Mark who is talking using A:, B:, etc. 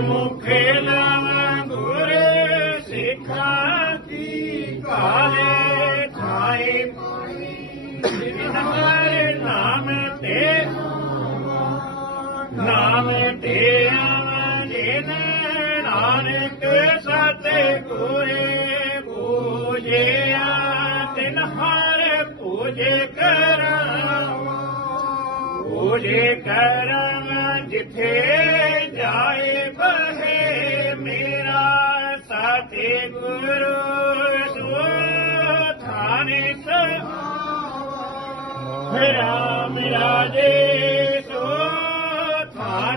A: Mukhe lavan gure sikhati kaal. ਨਾਮੇ ਤੇ ਆਵਨੇ ਨਾਨਕ ਸਤੇ ਕੋਏ ਪੂਜਿਆ ਤਿਨ ਪੂਜੇ ਕਰਾਂ ਪੂਜੇ ਕਰਾਂ ਜਿਥੇ ਜਾਏ ਬਹੇ ਮੇਰਾ ਸਾਥੇ ਗੁਰੂ ਸੁਥਾਨੇ ਸਹਾਵਾ ਮੇਰਾ ਮੇਰਾ ਜੇ